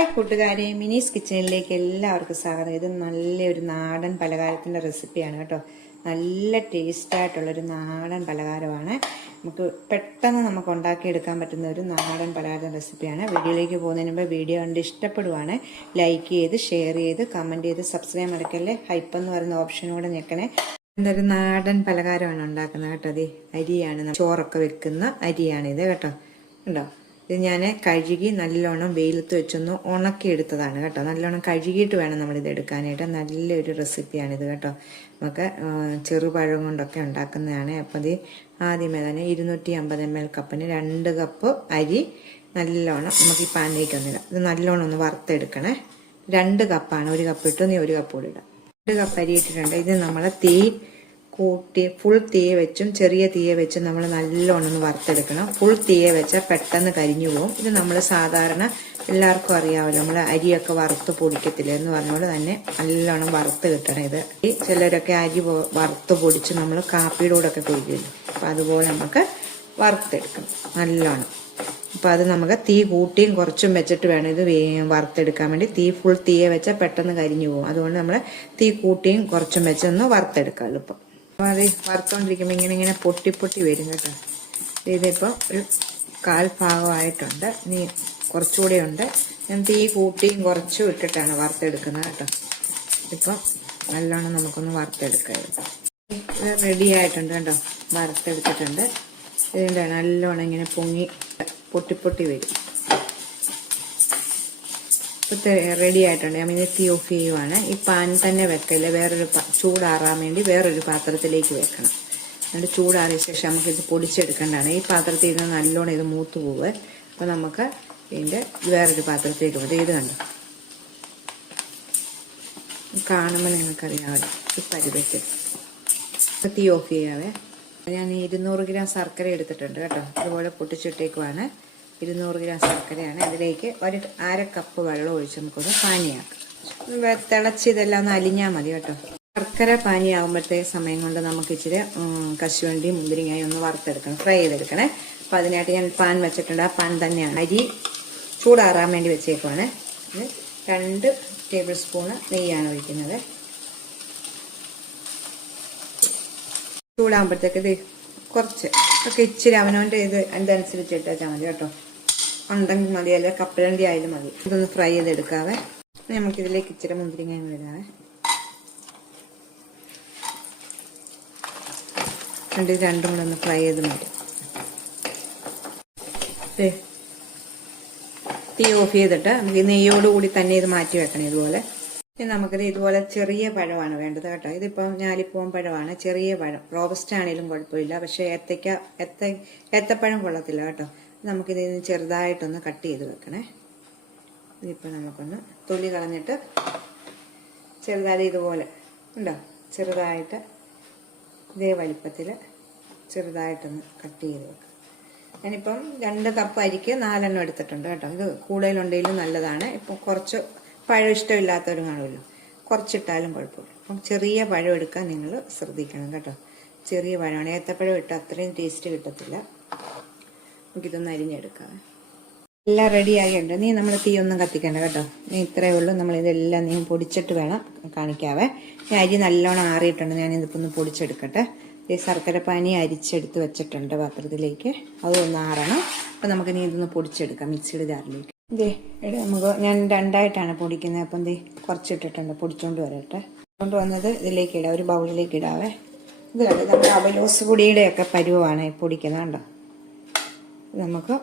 Hi കൂട്ടുകാരെ, മിനീസ് കിച്ചണിലേക്ക് എല്ലാവർക്കും സ്വാഗതം. ഇത് നല്ലൊരു നാടൻ പലഹാരത്തിൻ്റെ റെസിപ്പിയാണ് കേട്ടോ. നല്ല ടേസ്റ്റായിട്ടുള്ളൊരു നാടൻ പലഹാരമാണ്. പെട്ടെന്ന് നമുക്ക് ഉണ്ടാക്കിയെടുക്കാൻ പറ്റുന്ന ഒരു നാടൻ പലഹാരം റെസിപ്പിയാണ്. വീഡിയോയിലേക്ക് പോകുന്നതിന് മുമ്പ് വീഡിയോ കണ്ട് ഇഷ്ടപ്പെടുവാണ് ലൈക്ക് ചെയ്ത്, ഷെയർ ചെയ്ത്, കമൻറ്റ് ചെയ്ത്, സബ്സ്ക്രൈബ് മറക്കല്ലേ. ഹൈപ്പ് എന്ന് പറയുന്ന ഓപ്ഷനൂടെ ഞെക്കണേ. എന്തൊരു നാടൻ പലഹാരമാണ് ഉണ്ടാക്കുന്നത് കേട്ടോ. അത് അരിയാണ്, ചോറൊക്കെ വെക്കുന്ന അരിയാണിത് കേട്ടോ. ഉണ്ടോ? ഇത് ഞാൻ കഴുകി നല്ലോണം വെയിലത്ത് വെച്ചൊന്ന് ഉണക്കിയെടുത്തതാണ് കേട്ടോ. നല്ലോണം കഴുകിയിട്ട് വേണം നമ്മളിത് എടുക്കാനായിട്ട്. നല്ലൊരു റെസിപ്പിയാണിത് കേട്ടോ. നമുക്ക് ചെറുപഴം കൊണ്ടൊക്കെ ഉണ്ടാക്കുന്നതാണ്. അപ്പം ഇത് ആദ്യമേ തന്നെ 250 ml കപ്പിന് 2 കപ്പ് അരി നല്ലോണം നമുക്ക് ഈ പാനിലേക്ക് ഒന്നിടാം. ഇത് നല്ലോണം ഒന്ന് വറുത്തെടുക്കണേ. 2 കപ്പാണ്. 1 കപ്പ് ഇട്ടു, നീ 1 കപ്പ് കൂടി ഇടാം. 2 കപ്പ് അരി ഇട്ടിട്ടുണ്ട്. ഇത് നമ്മളെ തീ കൂട്ടി ഫുൾ തീയെ വെച്ചും ചെറിയ തീയെ വെച്ചും നമ്മൾ നല്ലോണം ഒന്ന് വറുത്തെടുക്കണം. ഫുൾ തീയെ വെച്ചാൽ പെട്ടെന്ന് കരിഞ്ഞു പോകും. ഇത് നമ്മൾ സാധാരണ എല്ലാവർക്കും അറിയാമല്ലോ, നമ്മൾ അരിയൊക്കെ വറുത്ത് പൊടിക്കത്തില്ല എന്ന് പറഞ്ഞുകൊണ്ട് തന്നെ നല്ലോണം വറുത്ത് കിട്ടണം. ഇത് ചിലരൊക്കെ അരി വറുത്ത് പൊടിച്ച് നമ്മൾ കാപ്പിയുടെ കൂടെ ഒക്കെ കുടിക്കില്ല. അപ്പം അതുപോലെ നമുക്ക് വറുത്തെടുക്കണം നല്ലോണം. അപ്പം അത് നമുക്ക് തീ കൂട്ടിയും കുറച്ചും വെച്ചിട്ട് വേണം ഇത് വറുത്തെടുക്കാൻ വേണ്ടി. തീ ഫുൾ തീയെ വെച്ചാൽ പെട്ടെന്ന് കരിഞ്ഞു പോകും. അതുകൊണ്ട് നമ്മൾ തീ കൂട്ടിയും കുറച്ചും വെച്ചൊന്ന് വറുത്തെടുക്കാം എളുപ്പം. അപ്പോൾ അത് വറുത്തോണ്ടിരിക്കുമ്പോൾ ഇങ്ങനെ പൊട്ടി വരും കേട്ടോ. ഇതിപ്പോൾ ഒരു 1/4 ഭാഗമായിട്ടുണ്ട്. ഇനി കുറച്ചുകൂടെ ഉണ്ട്. ഞാൻ തീ കൂട്ടിയും കുറച്ചും ഇട്ടിട്ടാണ് വറുത്തെടുക്കുന്നത് കേട്ടോ. ഇപ്പം നല്ലോണം നമുക്കൊന്ന് വറുത്തെടുക്കാം. ഇത് റെഡി ആയിട്ടുണ്ട് കേട്ടോ. വറുത്തെടുത്തിട്ടുണ്ട്. ഇതിൻ്റെ നല്ലോണം ഇങ്ങനെ പൊങ്ങി പൊട്ടി വരും. റെഡി ആയിട്ടുണ്ട്. ഞാൻ ഇനി തീ ഓഫ് ചെയ്യുവാണ്. ഈ പാൻ തന്നെ വെക്കല്ല, വേറൊരു ചൂടാറാൻ വേണ്ടി വേറൊരു പാത്രത്തിലേക്ക് വെക്കണം. എന്നിട്ട് ചൂടാറിയ ശേഷം നമുക്കിത് പൊടിച്ചെടുക്കേണ്ടതാണ്. ഈ പാത്രത്തിൽ നിന്ന് നല്ലോണം ഇത് മൂത്ത് പോവുക. അപ്പോൾ നമുക്ക് ഇതിൻ്റെ വേറൊരു പാത്രത്തിലേക്ക് പോകും. ഇത് കണ്ടു കാണുമ്പോൾ നിങ്ങൾക്കറിയാമല്ലോ ഈ പരുവത്തിൽ. തീ ഓഫ് ചെയ്യാവേ. ഞാൻ 200 ഗ്രാം ശർക്കര എടുത്തിട്ടുണ്ട് കേട്ടോ. അതുപോലെ പൊട്ടിച്ചിട്ടേക്കുവാണ്. 200 ഗ്രാം ശർക്കരയാണ്. അതിലേക്ക് 1/2 കപ്പ് വെള്ളം ഒഴിച്ച് നമുക്കൊന്ന് പാനിയാക്കാം. തിളച്ച് ഇതെല്ലാം ഒന്ന് അലിഞ്ഞാൽ മതി കേട്ടോ. ശർക്കര പാനിയാകുമ്പോഴത്തെ സമയം കൊണ്ട് നമുക്ക് ഇച്ചിരി കശുവണ്ടി മുന്തിരിങ്ങായി ഒന്ന് വറുത്തെടുക്കണം, ഫ്രൈ ചെയ്തെടുക്കണേ. അപ്പം അതിനായിട്ട് ഞാൻ പാൻ വെച്ചിട്ടുണ്ട്. ആ പാൻ തന്നെയാണ് അരി ചൂടാറാൻ വേണ്ടി വെച്ചേക്കുവാണ്. 2 ടേബിൾ സ്പൂണ് നെയ്യാണ് ഒഴിക്കുന്നത്. ചൂടാകുമ്പോഴത്തേക്ക് ഇത് കുറച്ച് ഒക്കെ ഇച്ചിരി അവനവൻ്റെ ഇത് അനുസരിച്ച് ഇട്ടാൽ മതി കേട്ടോ. ഉണ്ടെങ്കിൽ മതി, അല്ല കപ്പലണ്ടി ആയാലും മതി. ഇതൊന്ന് ഫ്രൈ ചെയ്തെടുക്കാവേ. നമുക്കിതിലേക്ക് ഇച്ചിരി മുന്തിരിങ്ങ ഇടാവേ. രണ്ടും കൂടെ ഒന്ന് ഫ്രൈ ചെയ്ത് മതി. തീ ഓഫ് ചെയ്തിട്ട് നമുക്ക് നെയ്യോടുകൂടി തന്നെ ഇത് മാറ്റി വെക്കണം. ഇതുപോലെ നമുക്കിത് ഇതുപോലെ ചെറിയ പഴമാണ് വേണ്ടത് കേട്ടോ. ഇതിപ്പം ഞാലിപ്പൂവൻ പഴമാണ്, ചെറിയ പഴം. റോബസ്റ്റ് ആണെങ്കിലും കുഴപ്പമില്ല, പക്ഷേ ഏത്തപ്പഴം കൊള്ളത്തില്ല കേട്ടോ. നമുക്കിത് ചെറുതായിട്ടൊന്ന് കട്ട് ചെയ്ത് വെക്കണേ. ഇതിപ്പോൾ നമുക്കൊന്ന് തൊലി കളഞ്ഞിട്ട് ചെറുതായി ഇതുപോലെ ഉണ്ടോ, ചെറുതായിട്ട് ഇതേ വലിപ്പത്തിൽ ചെറുതായിട്ടൊന്ന് കട്ട് ചെയ്ത് വെക്കാം. ഞാനിപ്പം 2 കപ്പ് അരിക്ക് 4 എണ്ണം എടുത്തിട്ടുണ്ട് കേട്ടോ. ഇത് കൂടുതലുണ്ടെങ്കിലും നല്ലതാണ്. ഇപ്പം കുറച്ച് പഴം ഇഷ്ടമില്ലാത്തവരും കാണുമല്ലോ, കുറച്ചിട്ടാലും കുഴപ്പമില്ല. അപ്പം ചെറിയ പഴം എടുക്കാൻ നിങ്ങൾ ശ്രദ്ധിക്കണം കേട്ടോ. ചെറിയ പഴമാണ്. ഏത്തപ്പഴം ഇട്ട് അത്രയും ടേസ്റ്റ് കിട്ടത്തില്ല. നമുക്കിതൊന്ന് അരിഞ്ഞെടുക്കാം. എല്ലാം റെഡി ആയിട്ടുണ്ട്. നീ നമ്മൾ തീ ഒന്നും കത്തിക്കേണ്ട കേട്ടോ. നീ ഇത്രയേ ഉള്ളൂ. നമ്മളിതെല്ലാം നീ പൊടിച്ചിട്ട് വേണം കാണിക്കാവേ. ഈ അരി നല്ലോണം ആറിയിട്ടുണ്ട്. ഞാനിതിപ്പോൾ ഒന്ന് പൊടിച്ചെടുക്കട്ടെ. ഈ ശർക്കര പാനി അരിച്ചെടുത്ത് വെച്ചിട്ടുണ്ട് പാത്രത്തിലേക്ക്. അതൊന്ന് ആറണം. അപ്പം നമുക്ക് നീ ഇതൊന്ന് പൊടിച്ചെടുക്കാം മിക്സിയുടെ ജാറിലേക്ക്. നമുക്ക് ഞാൻ 2ആയിട്ടാണ് പൊടിക്കുന്നത്. അപ്പം കുറച്ചിട്ടിട്ടുണ്ട്. പൊടിച്ചോണ്ട് വരട്ടെ. കൊണ്ടുവന്നത് ഇതിലേക്ക് ഇടാം, ഒരു ബൗളിലേക്ക് ഇടാവേ. ഇത് കണ്ടോ, നമ്മുടെ അവലോസ് പൊടിയുടെയൊക്കെ പരുവമാണ് പൊടിക്കുന്നത് കണ്ടോ. നമുക്ക്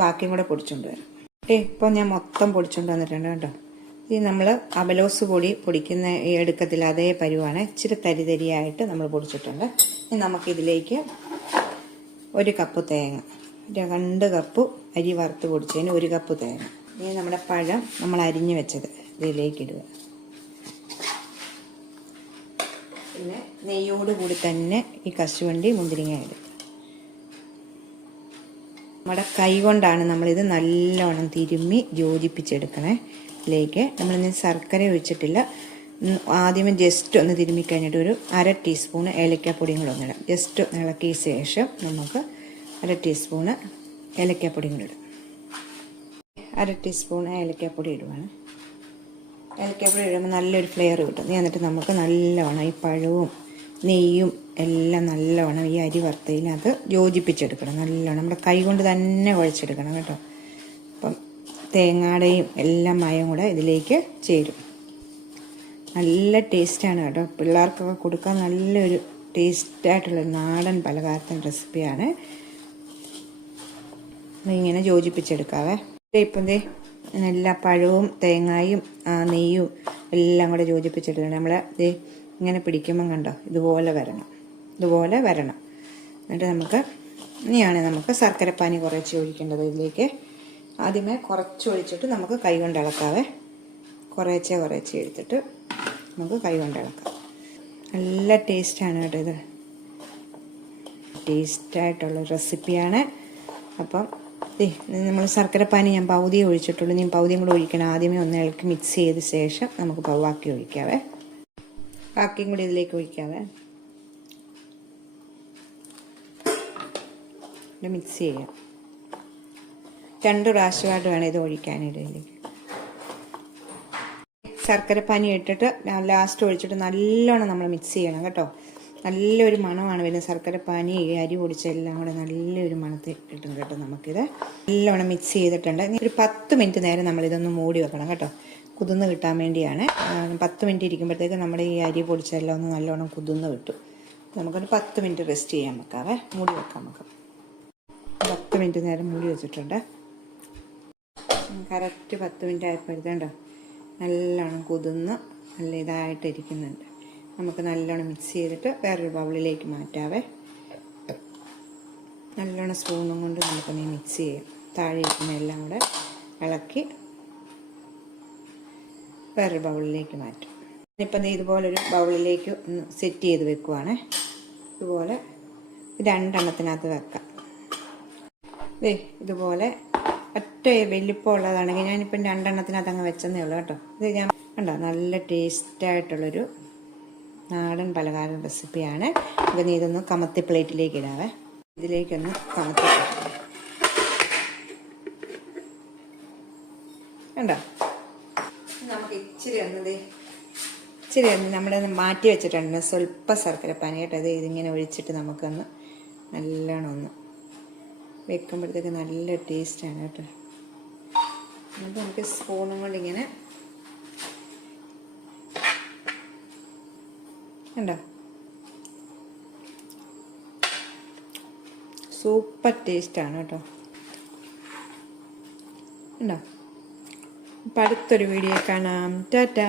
ബാക്കിയും കൂടെ പൊടിച്ചോണ്ട് വരാം. ഇപ്പം ഞാൻ മൊത്തം പൊടിച്ചോണ്ട് വന്നിട്ടുണ്ട് കേട്ടോ. ഇത് നമ്മൾ അവലോസ് പൊടി പൊടിക്കുന്ന എടുക്കത്തിൽ അതേ പരുവാണ്. ഇച്ചിരി തരിതരിയായിട്ട് നമ്മൾ പൊടിച്ചിട്ടുണ്ട്. ഇനി നമുക്കിതിലേക്ക് 1 കപ്പ് തേങ്ങ, 2 കപ്പ് അരി വറുത്ത് പൊടിച്ചതിന് 1 കപ്പ് തേങ്ങ. ഇനി നമ്മുടെ പഴം നമ്മൾ അരിഞ്ഞു വെച്ചത് ഇതിലേക്ക് ഇടുക. പിന്നെ നെയ്യോടുകൂടി തന്നെ ഈ കശുവണ്ടി മുന്തിരിങ്ങ ഇടുക. നമ്മുടെ കൈ കൊണ്ടാണ് നമ്മളിത് നല്ലോണം തിരുമ്മി യോജിപ്പിച്ചെടുക്കണേ. ഇതിലേക്ക് നമ്മളിന്ന് ശർക്കര ഒഴിച്ചിട്ടില്ല. ആദ്യമേ ജസ്റ്റ് ഒന്ന് തിരുമ്മി കഴിഞ്ഞിട്ട് ഒരു 1/2 ടീസ്പൂണ് ഏലക്കാപ്പൊടിയും കൂടെ ഒന്നിടാം. ജസ്റ്റ് ഇളക്കിയ ശേഷം നമുക്ക് 1/2 ടീസ്പൂണ് ഏലക്കാപ്പൊടിയും കൂടെ ഇടാം. 1 ടീസ്പൂൺ ഏലക്കാപ്പൊടി ഇടുവാണ്. ഏലക്കാപ്പൊടി ഇടുമ്പോൾ നല്ലൊരു ഫ്ലേവർ കിട്ടും. എന്നിട്ട് നമുക്ക് നല്ലവണ്ണം ഈ പഴവും നെയ്യും എല്ലാം നല്ലവണ്ണം ഈ അരി വറുത്തതിനകത്ത് യോജിപ്പിച്ചെടുക്കണം. നല്ലവണ്ണം നമ്മുടെ കൈ കൊണ്ട് തന്നെ കുഴച്ചെടുക്കണം കേട്ടോ. അപ്പം തേങ്ങയുടെയും എല്ലാം മയം കൂടെ ഇതിലേക്ക് ചേരും. നല്ല ടേസ്റ്റാണ് കേട്ടോ. പിള്ളേർക്കൊക്കെ കൊടുക്കാൻ നല്ലൊരു ടേസ്റ്റായിട്ടുള്ളൊരു നാടൻ പലഹാരത്തിൻ്റെ റെസിപ്പിയാണ്. ഇങ്ങനെ യോജിപ്പിച്ചെടുക്കാവേ. ഇപ്പം എല്ലാ പഴവും തേങ്ങയും നെയ്യും എല്ലാം കൂടെ യോജിപ്പിച്ചെടുക്കണം. നമ്മൾ ഇങ്ങനെ പിടിക്കുമ്പം കണ്ടോ ഇതുപോലെ വരണം. എന്നിട്ട് നമുക്ക് ശർക്കരപ്പാനി കുറച്ച് ഒഴിക്കേണ്ടത് ഇതിലേക്ക്. ആദ്യമേ കുറച്ച് ഒഴിച്ചിട്ട് നമുക്ക് കൈ കൊണ്ട് ഇളക്കാവേ. കുറേശ്ശെ എടുത്തിട്ട് നമുക്ക് കൈ കൊണ്ട് ഇളക്കാം. നല്ല ടേസ്റ്റാണ് കേട്ടോ. ഇത് ടേസ്റ്റായിട്ടുള്ള റെസിപ്പിയാണ്. അപ്പം നമ്മൾ ശർക്കരപ്പാനി ഞാൻ പകുതിയെ ഒഴിച്ചിട്ടുള്ളൂ. ഞാൻ പകുതിയും കൂടെ ഒഴിക്കണം. ആദ്യമേ ഒന്ന് ഇളക്കി മിക്സ് ചെയ്ത ശേഷം നമുക്ക് ബാക്കി ഒഴിക്കാവേ. ബാക്കിയും കൂടി ഇതിലേക്ക് ഒഴിക്കാവേ. മിക്സ് ചെയ്യാം. 2 പ്രാവശ്യമായിട്ട് വേണം ഇത് ഒഴിക്കാനായിട്ട്. ഇതിലേക്ക് ശർക്കരപ്പാനി ഇട്ടിട്ട് ലാസ്റ്റ് ഒഴിച്ചിട്ട് നല്ലോണം നമ്മൾ മിക്സ് ചെയ്യണം കേട്ടോ. നല്ലൊരു മണമാണ് വരുന്നത്. ശർക്കരപ്പാനി അരി പൊടിച്ചെല്ലാം കൂടെ നല്ലൊരു മണത്തിൽ കിട്ടും കേട്ടോ. നമുക്കിത് നല്ലോണം മിക്സ് ചെയ്തിട്ടുണ്ട്. ഒരു 10 മിനിറ്റ് നേരം നമ്മളിതൊന്ന് മൂടി വെക്കണം കേട്ടോ. കുതിർന്ന് കിട്ടാൻ വേണ്ടിയാണ്. 10 മിനിറ്റ് ഇരിക്കുമ്പോഴത്തേക്ക് നമ്മുടെ ഈ അരി പൊടിച്ചെല്ലാം ഒന്ന് നല്ലോണം കുതിർന്ന് കിട്ടും. നമുക്കൊരു 10 മിനിറ്റ് റെസ്റ്റ് ചെയ്യാൻ വെക്കാവേ. മൂടി വെക്കാം നമുക്ക്. 10 മിനിറ്റ് നേരം മൂടി വെച്ചിട്ടുണ്ട്. കറക്റ്റ് 10 മിനിറ്റ് ആയപ്പോഴത്തേണ്ടോ നല്ലോണം കുതിർന്ന് നല്ല ഇതായിട്ടിരിക്കുന്നുണ്ട്. നമുക്ക് നല്ലോണം മിക്സ് ചെയ്തിട്ട് വേറൊരു ബൗളിലേക്ക് മാറ്റാവേ. നല്ലോണം സ്പൂണും കൊണ്ട് നമുക്കൊന്ന് മിക്സ് ചെയ്യാം. താഴെ ഇരിക്കുന്ന എല്ലാം കൂടെ ഇളക്കി വേറൊരു ബൗളിലേക്ക് മാറ്റും. ഇപ്പം ഇതുപോലൊരു ബൗളിലേക്ക് ഒന്ന് സെറ്റ് ചെയ്ത് വെക്കുവാണ്. ഇതുപോലെ 2 എണ്ണത്തിനകത്ത് വെക്കാം. ഇതുപോലെ ഒറ്റ വലിപ്പമുള്ളതാണെങ്കിൽ ഞാനിപ്പം 2 എണ്ണത്തിനകത്ത് അങ്ങ് വെച്ചെന്നേ ഉള്ളൂ കേട്ടോ. ഇത് ഞാൻ കണ്ടോ നല്ല ടേസ്റ്റായിട്ടുള്ളൊരു നാടൻ പലഹാര റെസിപ്പിയാണ്. അപ്പം ഇതൊന്ന് കമത്തി പ്ലേറ്റിലേക്ക് ഇടാവേ. ഇതിലേക്കൊന്ന് കമത്തി കണ്ടോ. നമുക്ക് ഇച്ചിരി ഒന്ന് നമ്മളൊന്ന് മാറ്റി വെച്ചിട്ടുണ്ട്. സ്വല്പം ശർക്കരപ്പാനി കേട്ടോ. ഇതിങ്ങനെ ഒഴിച്ചിട്ട് നമുക്കൊന്ന് നല്ലോണം ഒന്ന് വെക്കുമ്പോഴത്തേക്ക് നല്ല ടേസ്റ്റാണ് കേട്ടോ. എന്നിട്ട് നമുക്ക് സ്പൂണും കൊണ്ട് ഇങ്ങനെ കണ്ടോ സൂപ്പർ ടേസ്റ്റാണ് കേട്ടോ. ഉണ്ടോ. അപ്പം അടുത്തൊരു വീഡിയോ കാണാം. ടാറ്റാ.